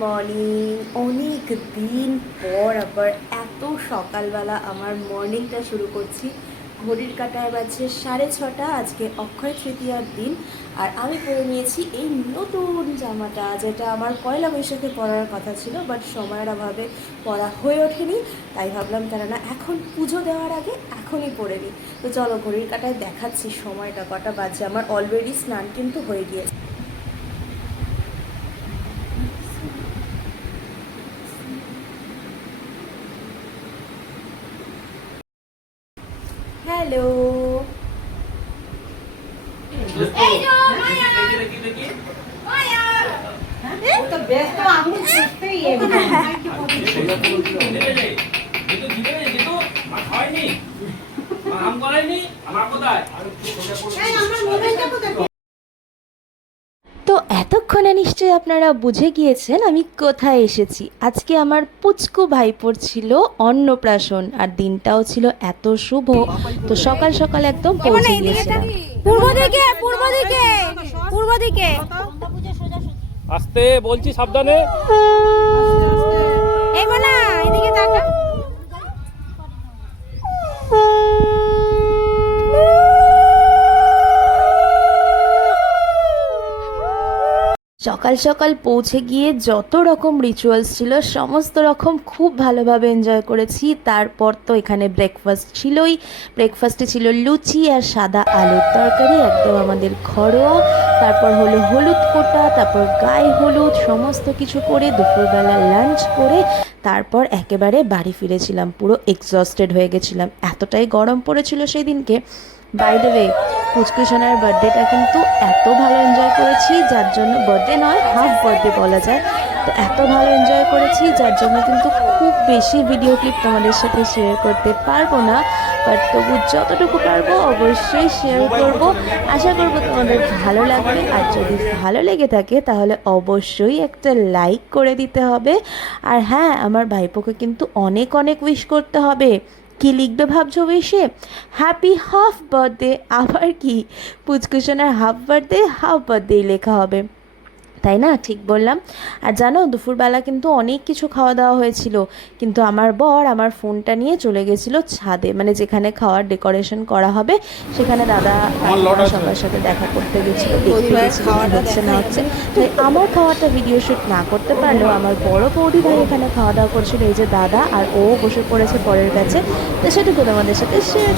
Morning. অনেক দিন পর আবার এত সকালবেলা আমার মর্নিংটা শুরু করছি। ঘড়ির কাঁটায় বাজছে 6:30। আজকে অক্ষয় তৃতীয়ার দিন, আর আমি পরে নিয়েছি এই নতুন জামাটা, যেটা আমার পয়লা বৈশাখে পরার কথা ছিল, বাট সময়ের অভাবে পরা হয়ে ওঠেনি। তাই ভাবলাম কেননা এখন পুজো দেওয়ার আগে এখনই পরে নিই। তো চলো ঘড়ির কাঁটায় দেখাচ্ছি সময়টা কটা বাজে। আমার অলরেডি স্নান কিন্তু হয়ে গিয়েছে। হ্যালো, তো এতক্ষণে নিশ্চয়ই আপনারা বুঝে গিয়েছেন আমি কোথায় এসেছি। আজকে আমার পুচকু ভাইপোর ছিল অন্নপ্রাশন, আর দিনটাও ছিল এত শুভ। তো সকাল সকাল একদম পৌঁছে গিয়েছিলাম। পূর্ব দিকে পূর্ব দিকে পূর্ব দিকে আস্তে বলছি, সাবধানে। এগো না, এদিকে তাকা। সকাল সকাল পৌঁছে গিয়ে যত রকম রিচুয়ালস ছিল সমস্ত রকম খুব ভালোভাবে এনজয় করেছি। তারপর তো এখানে ব্রেকফাস্ট ছিলই। ব্রেকফাস্টে ছিল লুচি আর সাদা আলুর তরকারি, একদম আমাদের ঘরোয়া। তারপর হলো হলুদ কোটা, তারপর গায়ে হলুদ, সমস্ত কিছু করে দুপুরবেলা লাঞ্চ করে তারপর একেবারে বাড়ি ফিরেছিলাম। পুরো এক্সস্টেড হয়ে গেছিলাম, এতটাই গরম পড়েছিল সেই দিনকে। বাই দ্য ওয়ে, পুচকু সোনার বার্থডেটা কিন্তু এত ভালো এনজয় করেছি, যার জন্য বার্থডে নয়, হাফ বার্থডে বলা যায়। তো এত ভালো এনজয় করেছি যার জন্য কিন্তু খুব বেশি ভিডিও ক্লিপ তোমাদের সাথে শেয়ার করতে পারবো না, বাট তবু যতটুকু পারবো অবশ্যই শেয়ার করব। আশা করব তোমাদের ভালো লাগবে, আর যদি ভালো লেগে থাকে তাহলে অবশ্যই একটা লাইক করে দিতে হবে। আর হ্যাঁ, আমার ভাইপোকে কিন্তু অনেক অনেক উইশ করতে হবে। কি লিখবে ভাবছো উইশে? Happy half birthday. আবার কি, পুচকুশোনার হাফ বার্থডেই লেখা হবে, তাই না? ঠিক বললাম। আর জানো, দুপুরবেলা কিন্তু অনেক কিছু খাওয়া দাওয়া হয়েছিল, কিন্তু আমার বর আমার ফোনটা নিয়ে চলে গেছিলো ছাদে, মানে যেখানে খাওয়ার ডেকোরেশন করা হবে সেখানে দাদা সবার সাথে দেখা করতে গেছিলো, দেখতে গেছিলো কি হচ্ছে না হচ্ছে। তাই আমার খাওয়াটা ভিডিও শ্যুট না করতে পারলেও আমার বড় বৌদি ভাই এখানে খাওয়া দাওয়া করছিল, এই যে দাদা, আর ও বসে পড়েছে বরের কাছে। তো সেটুকু তোমাদের সাথে শেয়ার